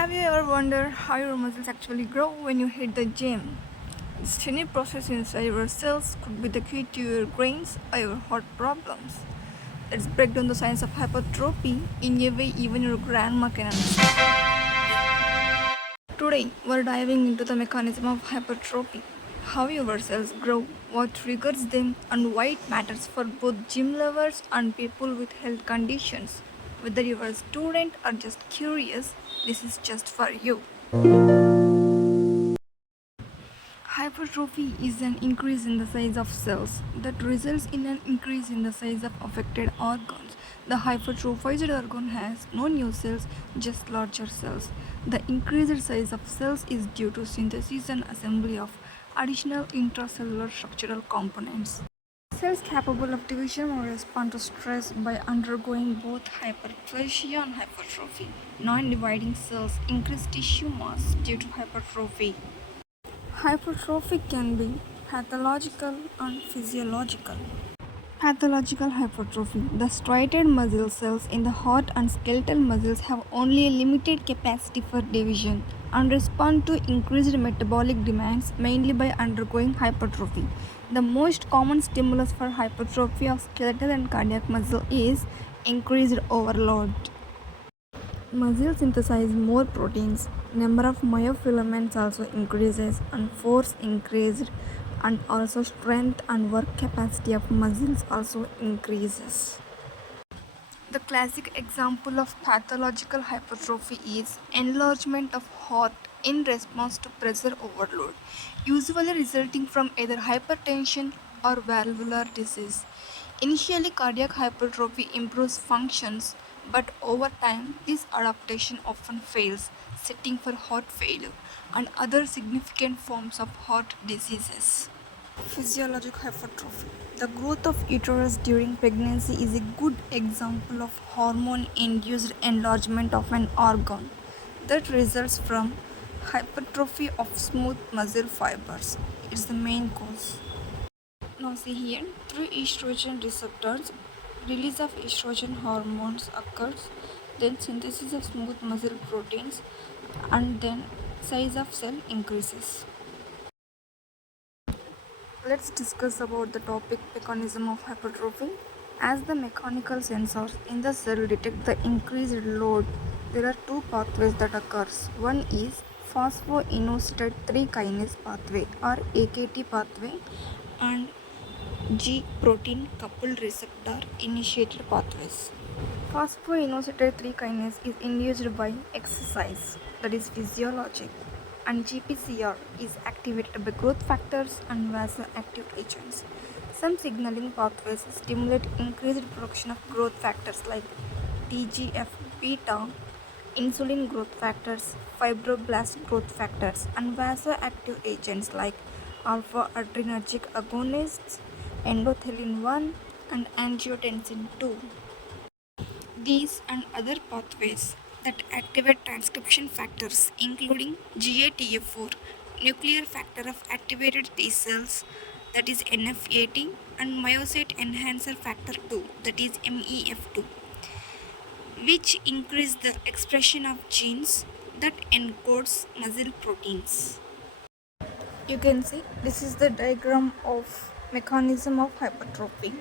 Have you ever wondered how your muscles actually grow when you hit the gym? This tiny process inside your cells could be the key to your grains or your heart problems. Let's break down the science of hypertrophy in a way even your grandma can understand. Today, we're diving into the mechanism of hypertrophy, how your cells grow, what triggers them, and why it matters for both gym lovers and people with health conditions. Whether you're a student or just curious, this is just for you. Hypertrophy is an increase in the size of cells that results in an increase in the size of affected organs. The hypertrophied organ has no new cells, just larger cells. The increased size of cells is due to synthesis and assembly of additional intracellular structural components. Cells capable of division will respond to stress by undergoing both hyperplasia and hypertrophy. Non-dividing cells increase tissue mass due to hypertrophy. Hypertrophy can be pathological and physiological. Pathological hypertrophy. The striated muscle cells in the heart and skeletal muscles have only a limited capacity for division and respond to increased metabolic demands mainly by undergoing hypertrophy. The most common stimulus for hypertrophy of skeletal and cardiac muscle is increased overload. Muscles synthesize more proteins, number of myofilaments also increases and force increased, and also strength and work capacity of muscles also increases. The classic example of pathological hypertrophy is enlargement of heart in response to pressure overload, usually resulting from either hypertension or valvular disease. Initially, cardiac hypertrophy improves functions, but over time, this adaptation often fails, setting for heart failure and other significant forms of heart diseases. Physiologic hypertrophy. The growth of uterus during pregnancy is a good example of hormone induced enlargement of an organ that results from hypertrophy of smooth muscle fibers. It's the main cause. Now, see here, through estrogen receptors, release of estrogen hormones occurs, then synthesis of smooth muscle proteins, and then size of cell increases. Let's discuss about the topic mechanism of hypertrophy. As the mechanical sensors in the cell detect the increased load, there are two pathways that occurs. One is phosphoinositide 3 kinase pathway or AKT pathway and G protein coupled receptor initiated pathways. Phosphoinositide 3 kinase is induced by exercise, that is physiologic, and GPCR is activated by growth factors and vasoactive agents. Some signaling pathways stimulate increased production of growth factors like TGF beta, insulin growth factors, fibroblast growth factors, and vasoactive agents like alpha adrenergic agonists, endothelin 1, and angiotensin 2. These and other pathways that activate transcription factors including GATF4, nuclear factor of activated T cells, that is NF18, and myocyte enhancer factor 2, that is MEF2, which increase the expression of genes that encodes muscle proteins. You can see this is the diagram of mechanism of hypertrophy.